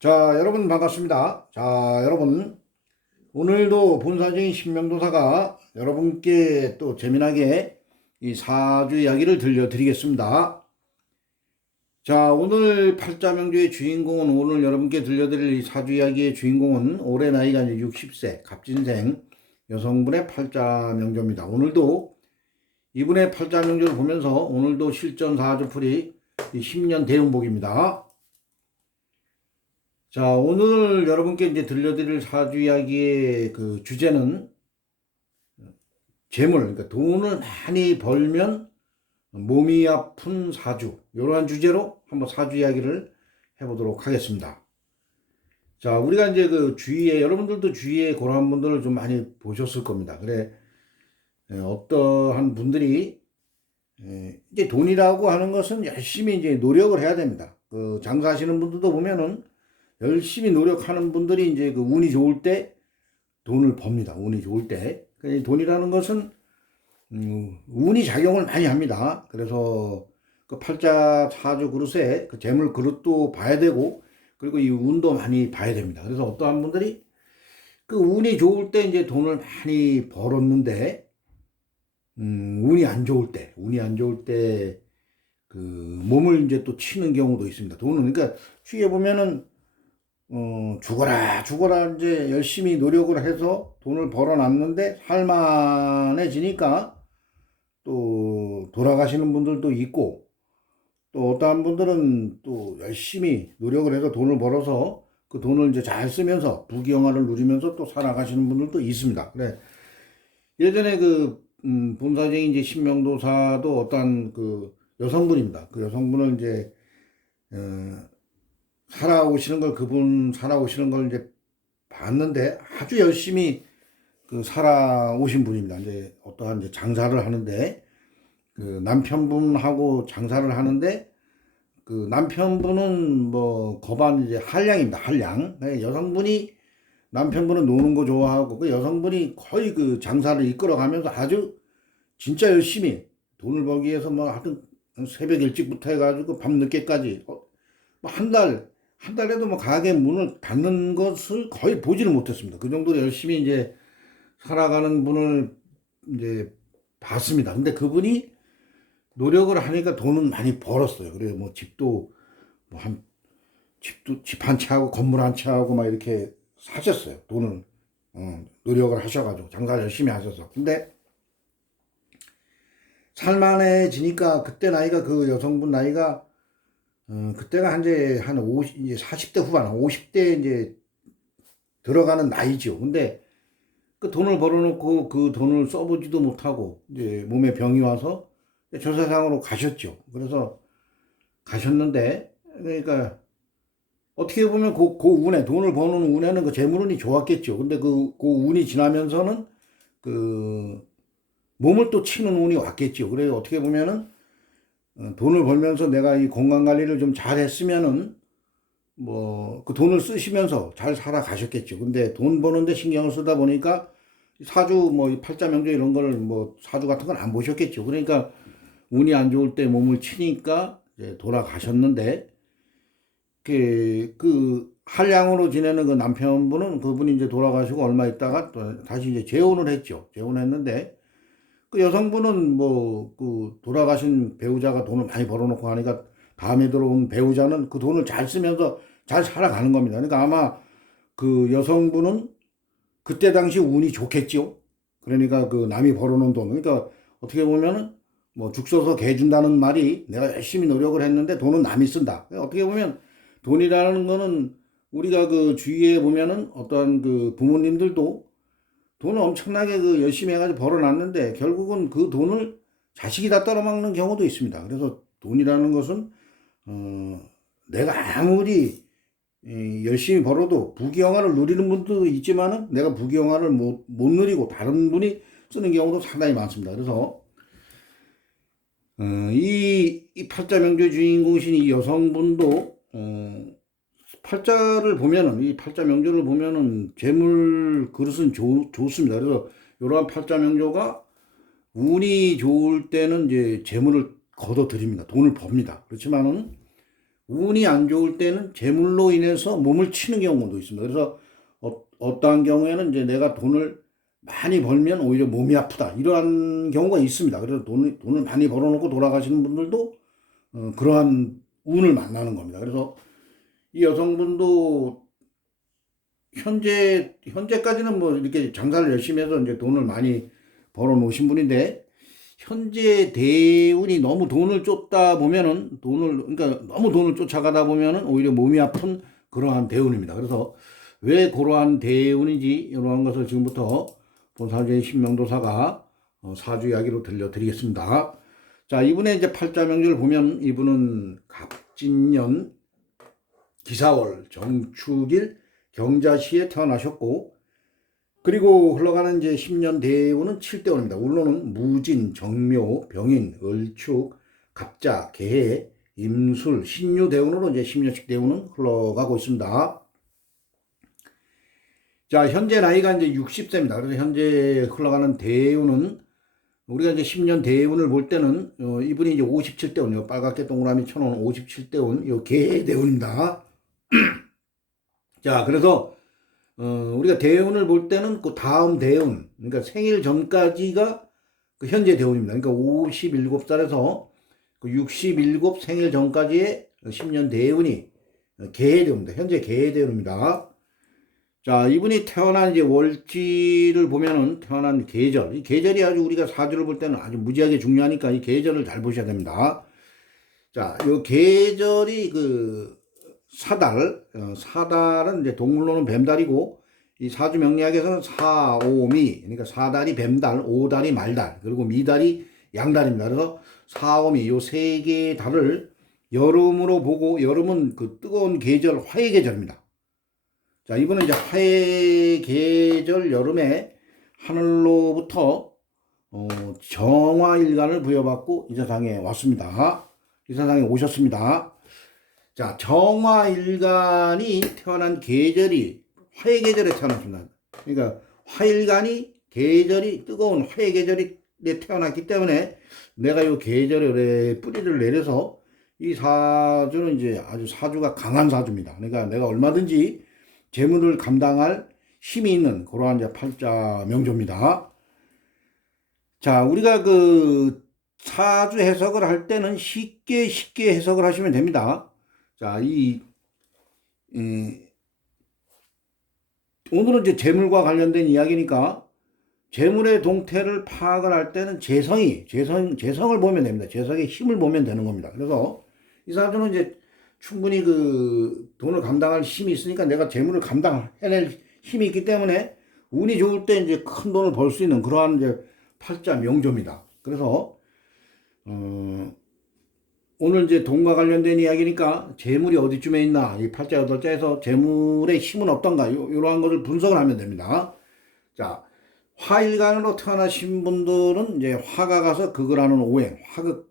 자, 여러분 반갑습니다. 자, 여러분 오늘도 본사적인 신명도사가 여러분께 또 재미나게 이 사주 이야기를 들려드리겠습니다. 자, 오늘 팔자명주의 주인공은 오늘 여러분께 들려드릴 이 사주 이야기의 주인공은 올해 나이가 이제 60세 갑진생 여성분의 팔자명조입니다. 오늘도 이분의 팔자명조를 보면서 오늘도 실전 사주풀이 10년 대운복입니다. 자, 오늘 여러분께 이제 들려드릴 사주 이야기의 그 주제는 재물, 그러니까 돈을 많이 벌면 몸이 아픈 사주, 이러한 주제로 한번 사주 이야기를 해보도록 하겠습니다. 자, 우리가 이제 그 주위에, 여러분들도 주위에 그러한 분들을 좀 많이 보셨을 겁니다. 그래, 어떠한 분들이, 이제 돈이라고 하는 것은 열심히 이제 노력을 해야 됩니다. 그 장사하시는 분들도 보면은 열심히 노력하는 분들이 이제 그 운이 좋을 때 돈을 법니다. 운이 좋을 때. 돈이라는 것은 운이 작용을 많이 합니다. 그래서 그 팔자 사주 그릇에 그 재물 그릇도 봐야 되고, 그리고 이 운도 많이 봐야 됩니다. 그래서 어떠한 분들이 그 운이 좋을 때 이제 돈을 많이 벌었는데, 운이 안 좋을 때 그 몸을 이제 또 치는 경우도 있습니다. 돈은, 그러니까 주위에 보면은 죽어라 이제 열심히 노력을 해서 돈을 벌어놨는데 살만해지니까 또 돌아가시는 분들도 있고, 또 어떠한 분들은 또 열심히 노력을 해서 돈을 벌어서 그 돈을 이제 잘 쓰면서 부귀영화를 누리면서 또 살아가시는 분들도 있습니다. 그래, 예전에 그 본사적인 이제 신명도사도 어떠한 그 여성분입니다. 그 여성분을 이제 그분 살아오시는 걸 이제 봤는데 아주 열심히 그 살아오신 분입니다. 이제 어떠한 이제 장사를 하는데, 그 남편분하고 장사를 하는데, 그 남편분은 뭐 거반 이제 한량입니다. 한량. 여성분이, 남편분은 노는 거 좋아하고 그 여성분이 거의 그 장사를 이끌어가면서 아주 진짜 열심히 돈을 벌기 위해서 뭐 하여튼 새벽 일찍부터 해가지고 밤 늦게까지 한 달에도 뭐 가게 문을 닫는 것을 거의 보지를 못했습니다. 그 정도로 열심히 이제 살아가는 분을 이제 봤습니다. 근데 그분이 노력을 하니까 돈은 많이 벌었어요. 그래서 뭐 집도 뭐 집 한 채하고 건물 한 채하고 막 이렇게 사셨어요. 돈을 노력을 하셔가지고 장사 열심히 하셔서. 근데 살만해지니까 그때 나이가, 그 여성분 나이가 그때가 한 50, 이제 40대 후반, 50대 이제 들어가는 나이죠. 근데 그 돈을 벌어놓고 그 돈을 써보지도 못하고 이제 몸에 병이 와서 저 세상으로 가셨죠. 그래서 가셨는데, 그러니까 어떻게 보면 그 운에, 돈을 버는 운에는 그 재물운이 좋았겠죠. 근데 그 운이 지나면서는 그 몸을 또 치는 운이 왔겠죠. 그래서 어떻게 보면은 돈을 벌면서 내가 이 건강 관리를 좀 잘 했으면은 뭐 그 돈을 쓰시면서 잘 살아가셨겠죠. 근데 돈 버는데 신경을 쓰다 보니까 사주 뭐 팔자 명제 이런 걸 뭐 사주 같은 건 안 보셨겠죠. 그러니까 운이 안 좋을 때 몸을 치니까 이제 돌아가셨는데, 그 한량으로 지내는 그 남편분은, 그분이 이제 돌아가시고 얼마 있다가 또 다시 이제 재혼을 했죠. 재혼했는데 그 여성분은 뭐 그 돌아가신 배우자가 돈을 많이 벌어놓고 하니까 다음에 들어온 배우자는 그 돈을 잘 쓰면서 잘 살아가는 겁니다. 그러니까 아마 그 여성분은 그때 당시 운이 좋겠죠. 그러니까 그 남이 벌어놓은 돈, 그러니까 어떻게 보면은 뭐 죽 써서 개 준다는 말이, 내가 열심히 노력을 했는데 돈은 남이 쓴다. 어떻게 보면 돈이라는 거는, 우리가 그 주위에 보면은 어떠한 그 부모님들도 돈을 엄청나게 그 열심히 해가지고 벌어놨는데 결국은 그 돈을 자식이 다 떨어먹는 경우도 있습니다. 그래서 돈이라는 것은 내가 아무리 열심히 벌어도 부귀영화를 누리는 분도 있지만은 내가 부귀영화를 못 누리고 다른 분이 쓰는 경우도 상당히 많습니다. 그래서 이 팔자 명조의 주인공이신 이 여성분도 팔자를 보면은, 이 팔자 명조를 보면은 재물 그릇은 좋습니다. 그래서 이러한 팔자 명조가 운이 좋을 때는 이제 재물을 거둬 드립니다. 돈을 법니다. 그렇지만은 운이 안 좋을 때는 재물로 인해서 몸을 치는 경우도 있습니다. 그래서 어떠한 경우에는 이제 내가 돈을 많이 벌면 오히려 몸이 아프다. 이러한 경우가 있습니다. 그래서 돈을 많이 벌어놓고 돌아가시는 분들도 그러한 운을 만나는 겁니다. 그래서 이 여성분도 현재까지는 뭐 이렇게 장사를 열심히 해서 이제 돈을 많이 벌어 놓으신 분인데, 현재 대운이 너무 돈을 쫓다 보면은 그러니까 너무 돈을 쫓아가다 보면은 오히려 몸이 아픈 그러한 대운입니다. 그래서 왜 그러한 대운인지 이러한 것을 지금부터 본사주의 신명도사가 사주 이야기로 들려드리겠습니다. 자, 이분의 이제 팔자 명제를 보면 이분은 갑진년 기사월 정축일 경자시에 태어나셨고, 그리고 흘러가는 이제 10년 대운은 7대운입니다. 물론은 무진, 정묘, 병인, 을축, 갑자, 개해, 임술, 신유 대운으로 이제 10년씩 대운은 흘러가고 있습니다. 자, 현재 나이가 이제 60세입니다. 그래서 현재 흘러가는 대운은 우리가 이제 10년 대운을 볼 때는 이분이 이제 57대운, 빨갛게 동그라미 쳐놓은 57대운, 요 개해 대운입니다. 자, 그래서 우리가 대운을 볼 때는 그 다음 대운, 그러니까 생일 전까지가 그 현재 대운입니다. 그러니까 57살에서 그 67 생일 전까지의 10년 대운이 개해 대운입니다. 현재 개해 대운입니다. 자, 이분이 태어난 이제 월지를 보면은 태어난 계절, 이 계절이 아주 우리가 사주를 볼 때는 아주 무지하게 중요하니까 이 계절을 잘 보셔야 됩니다. 자, 요 계절이 그 사달은 이제 동물로는 뱀달이고, 이 사주 명리학에서는 사오미, 그러니까 사달이 뱀달, 오달이 말달, 그리고 미달이 양달입니다. 그래서 사오미 요 세 개의 달을 여름으로 보고, 여름은 그 뜨거운 계절, 화의 계절입니다. 자, 이번은 이제 화의 계절 여름에 하늘로부터 정화일간을 부여받고 이 세상에 왔습니다. 이 세상에 오셨습니다. 자, 정화일간이 태어난 계절이 화의 계절에 태어났습니다. 그러니까 화일간이 계절이 뜨거운 화의 계절이 태어났기 때문에 내가 이 계절에 뿌리를 내려서 이 사주는 이제 아주 사주가 강한 사주입니다. 그러니까 내가 얼마든지 재물을 감당할 힘이 있는 그러한 이제 팔자 명조입니다. 자, 우리가 그 사주 해석을 할 때는 쉽게 해석을 하시면 됩니다. 자, 오늘은 이제 재물과 관련된 이야기니까 재물의 동태를 파악을 할 때는 재성을 보면 됩니다. 재성의 힘을 보면 되는 겁니다. 그래서 이 사주는 이제 충분히 그 돈을 감당할 힘이 있으니까 내가 재물을 감당해낼 힘이 있기 때문에 운이 좋을 때 이제 큰 돈을 벌 수 있는 그러한 이제 팔자 명조입니다. 그래서 오늘 이제 돈과 관련된 이야기니까 재물이 어디쯤에 있나, 이 팔자 여덟자에서 재물의 힘은 어떤가, 이러한 것을 분석을 하면 됩니다. 자, 화일간으로 태어나신 분들은 이제 화가 가서 극을 하는 오행, 화극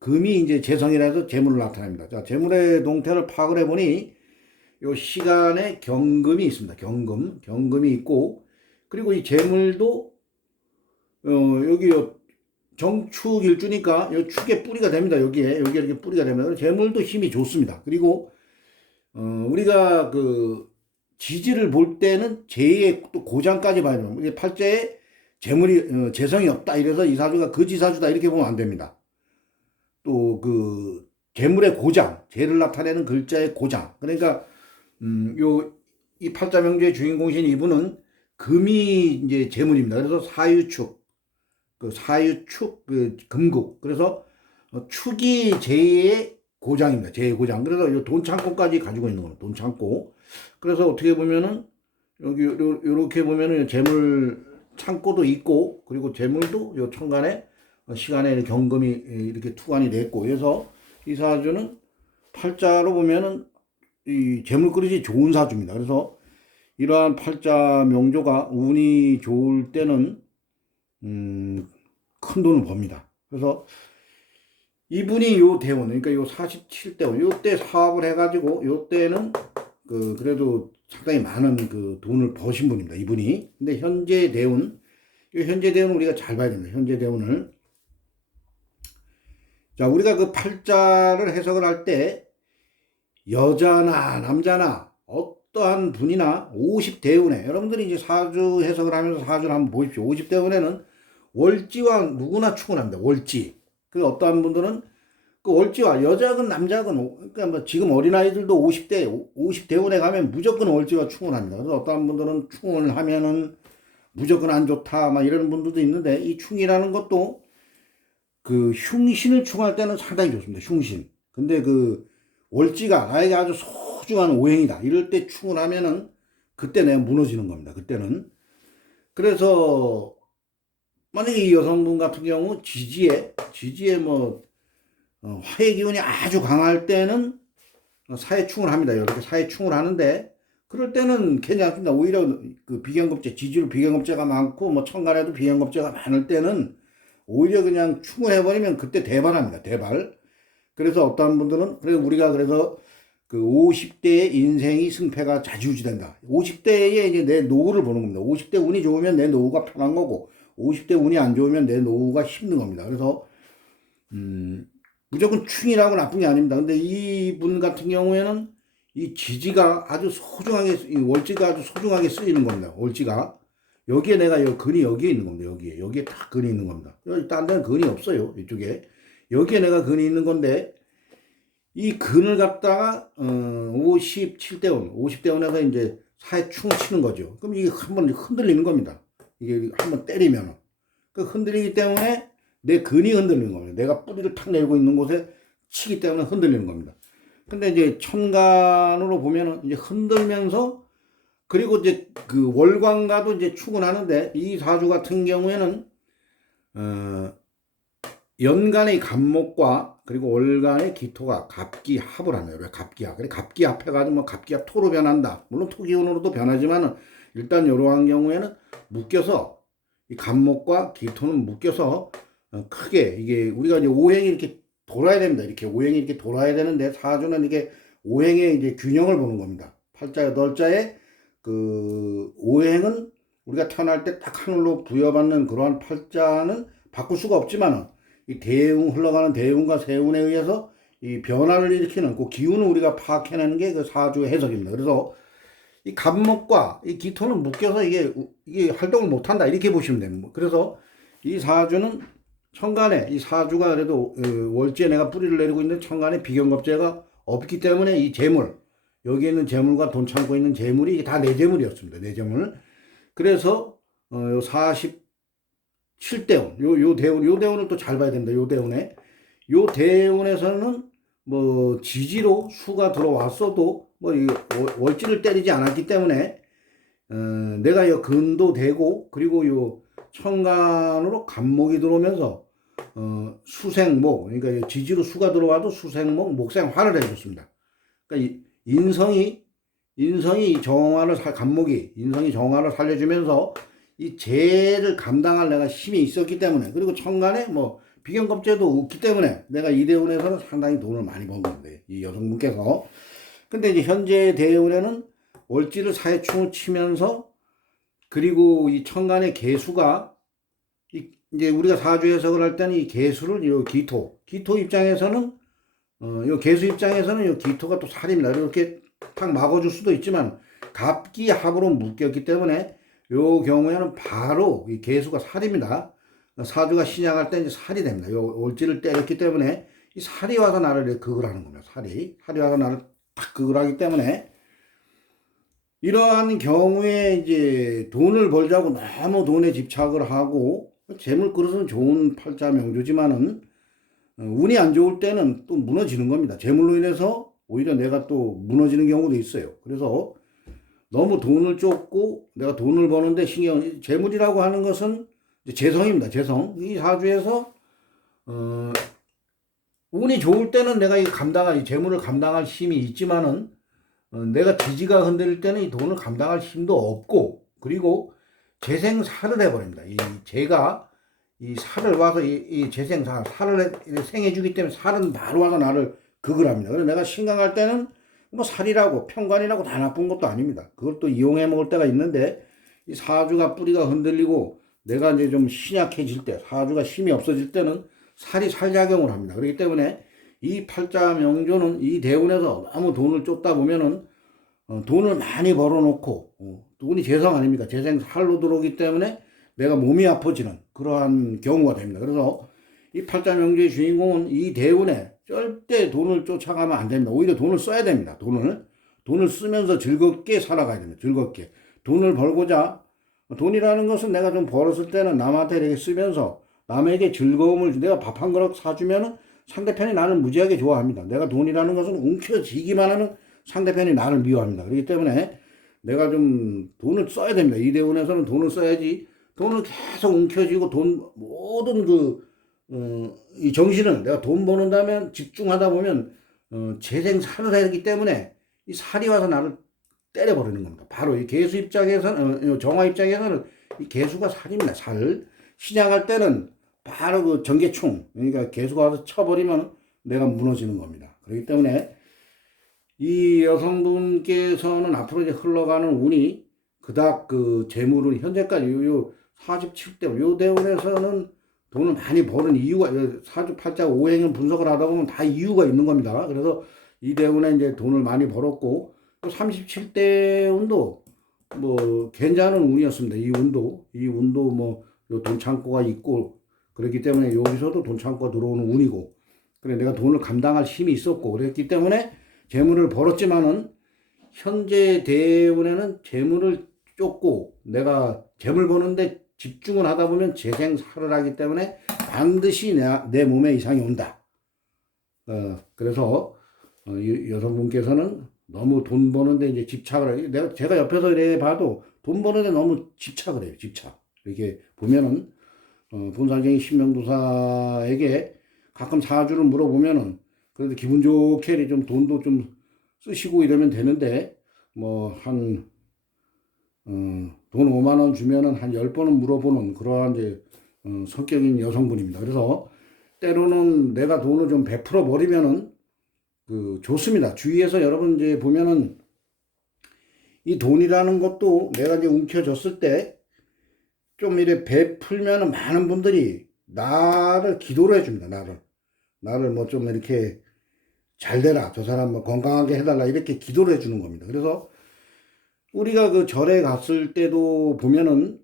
금이 이제 재성이라 해서 재물을 나타냅니다. 자, 재물의 동태를 파악을 해보니 요 시간에 경금이 있습니다. 경금이 있고, 그리고 이 재물도 여기 정축 일주니까 이 축의 뿌리가 됩니다. 여기에 이렇게 뿌리가 됩니다. 재물도 힘이 좋습니다. 그리고 우리가 그 지지를 볼 때는 재의 또 고장까지 봐야 됩니다. 이게 팔자에 재물이 재성이 없다 이래서 이 사주가 거지사주다 이렇게 보면 안 됩니다. 또 그 재물의 고장, 재를 나타내는 글자의 고장. 그러니까 이 팔자 명제의 주인공이신 이분은 금이 이제 재물입니다. 그래서 사유축 금국. 그래서 축이 재의 고장입니다. 재의 고장. 그래서 이 돈 창고까지 가지고 있는 거예요. 돈 창고. 그래서 어떻게 보면은 여기 요렇게 보면은 재물 창고도 있고, 그리고 재물도 요 천간에 시간에 경금이 이렇게 투관이 됐고, 그래서 이 사주는 팔자로 보면은 이 재물 그릇이 좋은 사주입니다. 그래서 이러한 팔자 명조가 운이 좋을 때는 큰 돈을 법니다. 그래서 이분이 요 대원, 그러니까 요 47대원, 요때 사업을 해가지고 요때는 그래도 상당히 많은 그 돈을 버신 분입니다. 이분이. 근데 현재 대운, 현재 대운은 우리가 잘 봐야 됩니다. 현재 대운을. 자, 우리가 그 팔자를 해석을 할 때 여자나 남자나 어떠한 분이나 50대운에 여러분들이 이제 사주 해석을 하면서 사주를 한번 보십시오. 50대운에는 월지와 누구나 충분합니다. 월지. 그 어떠한 분들은 그 월지와 여자건 남자건 그러니까 뭐 지금 어린아이들도 50대운에 가면 무조건 월지와 충분합니다. 그래서 어떠한 분들은 충을 하면은 무조건 안 좋다 막 이런 분들도 있는데 이 충이라는 것도 그 흉신을 충할 때는 상당히 좋습니다. 흉신. 근데 그 월지가 나에게 아주 소중한 오행이다. 이럴 때 충을 하면은 그때 내가 무너지는 겁니다. 그때는. 그래서 만약에 이 여성분 같은 경우 지지에 뭐 화의 기운이 아주 강할 때는 사회충을 합니다. 이렇게 사회충을 하는데 그럴 때는 괜찮습니다. 오히려 그 비경겁제, 지지로 비경겁제가 많고 뭐 천간에도 비경겁제가 많을 때는 오히려 그냥 충을 해버리면 그때 대발합니다. 대발. 그래서 어떤 분들은 그래서 우리가 그래서 그 50대의 인생이 승패가 좌지우지된다. 50대에 이제 내 노후를 보는 겁니다. 50대 운이 좋으면 내 노후가 편한 거고 50대 운이 안 좋으면 내 노후가 힘든 겁니다. 그래서 무조건 충이라고 나쁜 게 아닙니다. 근데 이분 같은 경우에는 이 지지가 아주 소중하게, 이 월지가 아주 소중하게 쓰이는 겁니다. 월지가. 여기에 내가 근이 여기에 있는 겁니다. 여기에 딱 근이 있는 겁니다. 딴 데는 근이 없어요. 이쪽에. 여기에 내가 근이 있는 건데, 이 근을 갖다가, 57대원, 50대원에서 이제 사회충을 치는 거죠. 그럼 이게 한번 흔들리는 겁니다. 이게 한번 때리면. 그 흔들리기 때문에 내 근이 흔들리는 겁니다. 내가 뿌리를 탁 내고 있는 곳에 치기 때문에 흔들리는 겁니다. 근데 이제 천간으로 보면은 이제 흔들면서 그리고 이제 그 월광과도 이제 축은하는데 이 사주 같은 경우에는 연간의 갑목과 그리고 월간의 기토가 갑기합을 하네요. 갑기합. 그래 갑기합 해가지고 뭐 갑기합 토로 변한다. 물론 토기운으로도 변하지만은 일단 이러한 경우에는 묶여서 이 갑목과 기토는 묶여서 크게 이게 우리가 이제 오행이 이렇게 돌아야 됩니다. 이렇게 오행이 이렇게 돌아야 되는데 사주는 이게 오행의 이제 균형을 보는 겁니다. 팔자 여덟자에 그 오행은 우리가 태어날 때 딱 하늘로 부여받는 그러한 팔자는 바꿀 수가 없지만은 이 대운 흘러가는 대운과 세운에 의해서 이 변화를 일으키는 그 기운을 우리가 파악해내는 게 그 사주 해석입니다. 그래서 이 갑목과 이 기토는 묶여서 이게 활동을 못한다 이렇게 보시면 됩니다. 그래서 이 사주는 천간에 이 사주가 그래도 월지에 내가 뿌리를 내리고 있는 천간에 비경겁제가 없기 때문에 이 재물 여기에 있는 재물과 돈 참고 있는 재물이 이게 다 내 재물이었습니다. 내 재물. 그래서 47대운 요 대운을 또 잘 봐야 됩니다. 요 대운에 요 대운에서는 뭐 지지로 수가 들어왔어도 뭐 월지를 때리지 않았기 때문에 내가 요 근도 되고 그리고 요 천간으로 갑목이 들어오면서 수생목 그러니까 지지로 수가 들어와도 수생목 목생화를 해줬습니다. 그러니까 인성이 정화를 갑목이 인성이 정화를 살려주면서 이 재를 감당할 내가 힘이 있었기 때문에 그리고 천간에 뭐 비경겁제도 없기 때문에 내가 이 대운에서는 상당히 돈을 많이 번 건데 이 여성분께서 근데 이제 현재 대운에는 월지를 사회충을 치면서 그리고 이 천간의 개수가 이제 우리가 사주 해석을 할 때는 이 개수를 요 기토 입장에서는 요 개수 입장에서는 요 기토가 또 살입니다. 이렇게 탁 막아줄 수도 있지만 갑기합으로 묶였기 때문에 요 경우에는 바로 이 개수가 살입니다. 사주가 신약할 때 이제 살이 됩니다. 요 월지를 때렸기 때문에 이 살이 와서 나를 극을 하는 겁니다. 살이 와서 나를 탁 극을 하기 때문에 이러한 경우에 이제 돈을 벌자고 너무 돈에 집착을 하고 재물 그릇은 좋은 팔자 명주지만은 운이 안 좋을 때는 또 무너지는 겁니다. 재물로 인해서 오히려 내가 또 무너지는 경우도 있어요. 그래서 너무 돈을 쫓고 내가 돈을 버는데 재물이라고 하는 것은 재성입니다. 재성. 이 사주에서 운이 좋을 때는 내가 이 재물을 감당할 힘이 있지만은 내가 지지가 흔들릴 때는 이 돈을 감당할 힘도 없고 그리고 재생살을 해버립니다. 이 재가 이 살을 와서 이 재생살 살을 생해주기 때문에 살은 바로 와서 나를 극을 합니다. 그래서 내가 신강할 때는 뭐 살이라고 편관이라고 다 나쁜 것도 아닙니다. 그걸 또 이용해 먹을 때가 있는데 이 사주가 뿌리가 흔들리고 내가 이제 좀 신약해질 때 사주가 힘이 없어질 때는 살이 살작용을 합니다. 그렇기 때문에 이 팔자 명조는 이 대운에서 너무 돈을 쫓다 보면은 돈을 많이 벌어놓고 돈이 재성 아닙니까? 재생 살로 들어오기 때문에 내가 몸이 아파지는 그러한 경우가 됩니다. 그래서 이 팔자 명조의 주인공은 이 대운에 절대 돈을 쫓아가면 안 됩니다. 오히려 돈을 써야 됩니다. 돈을 쓰면서 즐겁게 살아가야 됩니다. 즐겁게 돈을 벌고자, 돈이라는 것은 내가 좀 벌었을 때는 남한테 이렇게 쓰면서 남에게 즐거움을 내가 밥 한 그릇 사주면은 상대편이 나를 무지하게 좋아합니다. 내가 돈이라는 것은 움켜쥐기만 하면 상대편이 나를 미워합니다. 그렇기 때문에 내가 좀 돈을 써야 됩니다. 이 대운에서는 돈을 써야지. 돈을 계속 움켜쥐고 모든 이 정신을 내가 돈 버는다면 집중하다 보면 재생살을 하기 때문에 이 살이 와서 나를 때려버리는 겁니다. 바로 이 개수 입장에서는 정화 입장에서는 이 개수가 살입니다. 살. 시작할 때는 바로 그 전개총, 그러니까 개수가 와서 쳐버리면 내가 무너지는 겁니다. 그렇기 때문에 이 여성분께서는 앞으로 이제 흘러가는 운이 그닥 그 재물은 현재까지 요 47대 요 대운에서는 돈을 많이 버는 이유가 사주팔자 오행을 분석을 하다 보면 다 이유가 있는 겁니다. 그래서 이 대운에 이제 돈을 많이 벌었고 또 37대 운도 뭐 괜찮은 운이었습니다. 이 운도 뭐 돈 창고가 있고 그렇기 때문에 여기서도 돈 창고가 들어오는 운이고 그래 내가 돈을 감당할 힘이 있었고 그랬기 때문에 재물을 벌었지만은 현재 대운에는 재물을 쫓고 내가 재물 버는데 집중을 하다 보면 재생살을 하기 때문에 반드시 내 몸에 이상이 온다. 그래서 여성분께서는 너무 돈 버는데 이제 집착을 해요. 제가 옆에서 이래 봐도 돈 버는데 너무 집착을 해요. 집착. 이렇게 보면은 본사쟁이 신명도사에게 가끔 사주를 물어보면은 그래도 기분 좋게 좀 돈도 좀 쓰시고 이러면 되는데 뭐 한 돈 5만 원 주면은 한 10번은 물어보는 그러한 이제 성격인 여성분입니다. 그래서 때로는 내가 돈을 좀 베풀어 버리면은 좋습니다. 주위에서 여러분 이제 보면은 이 돈이라는 것도 내가 이제 움켜졌을 때 좀 이래 베풀면은 많은 분들이 나를 기도를 해줍니다. 나를 뭐 좀 이렇게 잘 되라. 저 사람 뭐 건강하게 해달라. 이렇게 기도를 해주는 겁니다. 그래서 우리가 그 절에 갔을 때도 보면은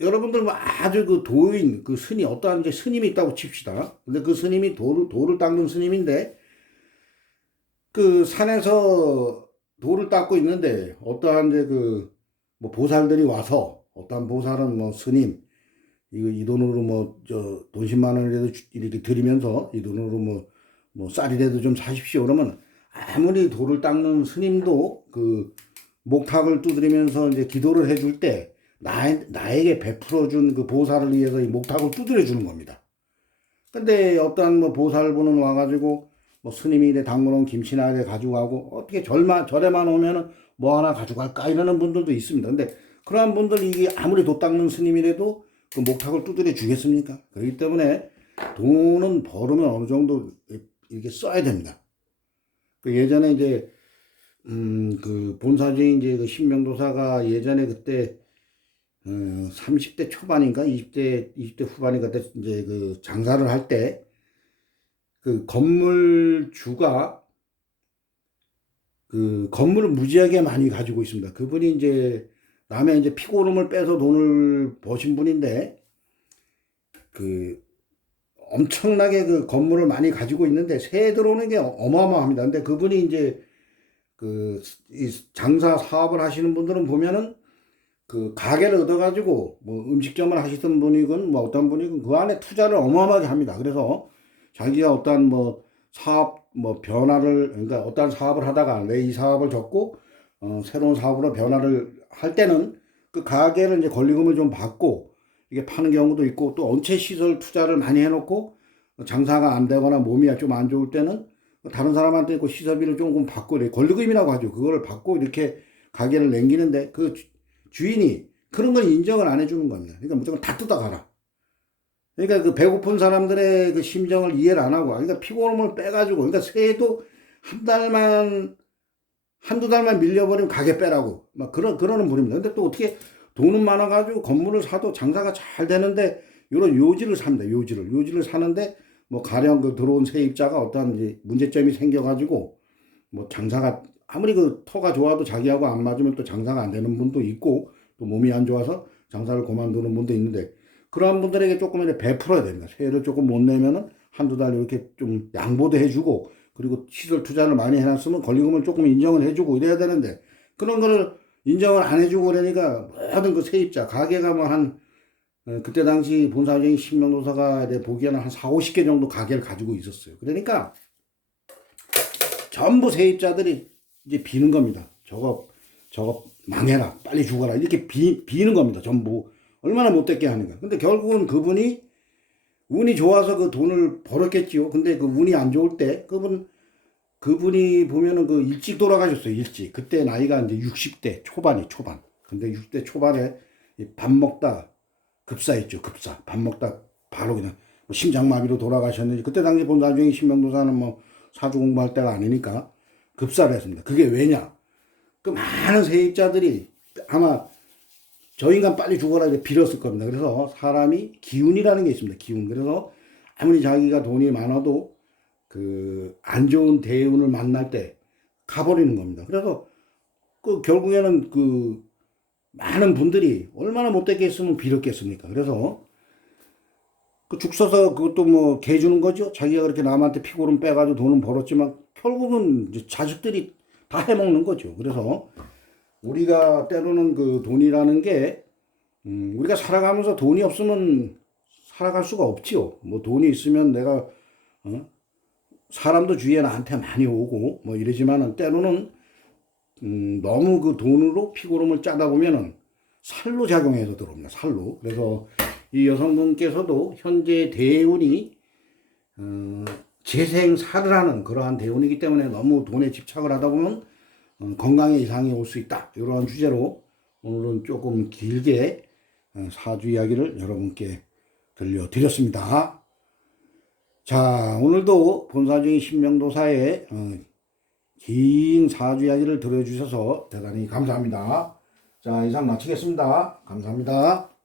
여러분들 뭐 아주 그 도인, 스님, 어떠한 이제 스님이 있다고 칩시다. 근데 그 스님이 돌을 닦는 스님인데 그 산에서 돌을 닦고 있는데 어떠한 이제 뭐 보살들이 와서 어떠한 보살은 뭐 스님, 이 돈으로 뭐 돈 10만 원이라도 이렇게 드리면서 이 돈으로 뭐 쌀이라도 좀 사십시오. 그러면 아무리 돌을 닦는 스님도 목탁을 두드리면서 이제 기도를 해줄 때 나에게 베풀어준 그 보살을 위해서 이 목탁을 두드려 주는 겁니다. 근데 어떤 뭐 보살분은 와가지고 뭐 스님이 이래 담궈놓은 김치나 이래 가져가고 어떻게 절에만 오면은 뭐 하나 가져갈까 이러는 분들도 있습니다. 근데 그러한 분들 이게 아무리 도 닦는 스님이라도 그 목탁을 두드려 주겠습니까? 그렇기 때문에 돈은 벌으면 어느 정도 이렇게 써야 됩니다. 예전에 이제 본사주인 이제 신명도사가 예전에 그때 30대 초반인가 20대 후반인가 때 이제 장사를 할 때 건물주가 건물을 무지하게 많이 가지고 있습니다. 그분이 이제 남의 이제 피고름을 빼서 돈을 버신 분인데 엄청나게 건물을 많이 가지고 있는데 세 들어오는 게 어마어마합니다. 근데 그분이 이제 이 장사 사업을 하시는 분들은 보면은 가게를 얻어가지고 뭐 음식점을 하시던 분이건 뭐 어떤 분이건 그 안에 투자를 어마어마하게 합니다. 그래서 자기가 어떤 뭐 사업 뭐 변화를 그러니까 어떤 사업을 하다가 내 이 사업을 접고 새로운 사업으로 변화를 할 때는 그 가게를 이제 권리금을 좀 받고 이게 파는 경우도 있고 또 언체 시설 투자를 많이 해놓고 장사가 안 되거나 몸이 좀 안 좋을 때는 다른 사람한테 그 시설비를 조금 받고 권리금이라고 하죠. 그거를 받고 이렇게 가게를 남기는데 그 주인이 그런 걸 인정을 안 해주는 겁니다. 그러니까 무조건 다 뜯어가라. 그러니까 배고픈 사람들의 심정을 이해를 안 하고, 그러니까 피고름을 빼가지고, 그러니까 새해도 한두 달만 밀려버리면 가게 빼라고. 막 그러는 분입니다. 근데 또 어떻게 돈은 많아가지고 건물을 사도 장사가 잘 되는데 이런 요지를 삽니다. 요지를 사는데 뭐 가령 그 들어온 세입자가 어떠한 이제 문제점이 생겨가지고 뭐 장사가 아무리 그 터가 좋아도 자기하고 안 맞으면 또 장사가 안 되는 분도 있고 또 몸이 안 좋아서 장사를 그만두는 분도 있는데 그러한 분들에게 조금 이렇게 베풀어야 됩니다. 세를 조금 못 내면은 한두 달 이렇게 좀 양보도 해주고 그리고 시설 투자를 많이 해놨으면 권리금을 조금 인정을 해주고 이래야 되는데 그런 거를 인정을 안 해주고 그러니까 모든 그 세입자 가게가 뭐 한 그때 당시 본사장이 신명도사가 내 보기에는 한 4, 50개 정도 가게를 가지고 있었어요. 그러니까 전부 세입자들이 이제 비는 겁니다. 저거 망해라 빨리 죽어라 이렇게 비는 겁니다. 전부 얼마나 못됐게 하는가. 근데 결국은 그분이 운이 좋아서 그 돈을 벌었겠지요. 근데 그 운이 안 좋을 때 그분이 보면은 그 일찍 돌아가셨어요. 일찍. 그때 나이가 이제 60대 초반. 근데 60대 초반에 밥 먹다 급사했죠. 급사. 밥 먹다 바로 그냥 뭐 심장마비로 돌아가셨는지 그때 당시 본사중에 신명도사는 뭐 사주 공부할 때가 아니니까 급사를 했습니다. 그게 왜냐? 그 많은 세입자들이 아마 저 인간 빨리 죽어라 이제 빌었을 겁니다. 그래서 사람이 기운이라는 게 있습니다. 기운. 그래서 아무리 자기가 돈이 많아도 그 안 좋은 대운을 만날 때 가버리는 겁니다. 그래서 그 결국에는 그 많은 분들이 얼마나 못되게 했으면 빌었겠습니까? 그래서 그 죽 서서 그것도 뭐 개 주는 거죠. 자기가 그렇게 남한테 피고름 빼가지고 돈은 벌었지만 결국은 이제 자식들이 다 해먹는 거죠. 그래서 우리가 때로는 그 돈이라는 게 우리가 살아가면서 돈이 없으면 살아갈 수가 없지요. 뭐 돈이 있으면 내가 사람도 주위에 나한테 많이 오고 뭐 이러지만은 때로는 너무 그 돈으로 피고름을 짜다 보면은 살로 작용해서 들어옵니다. 살로. 그래서 이 여성분께서도 현재 대운이 재생살을 하는 그러한 대운이기 때문에 너무 돈에 집착을 하다 보면 건강에 이상이 올 수 있다. 이러한 주제로 오늘은 조금 길게 사주 이야기를 여러분께 들려드렸습니다. 자, 오늘도 본사중의 신명도사의 긴 사주 이야기를 들어주셔서 대단히 감사합니다. 자, 이상 마치겠습니다. 감사합니다.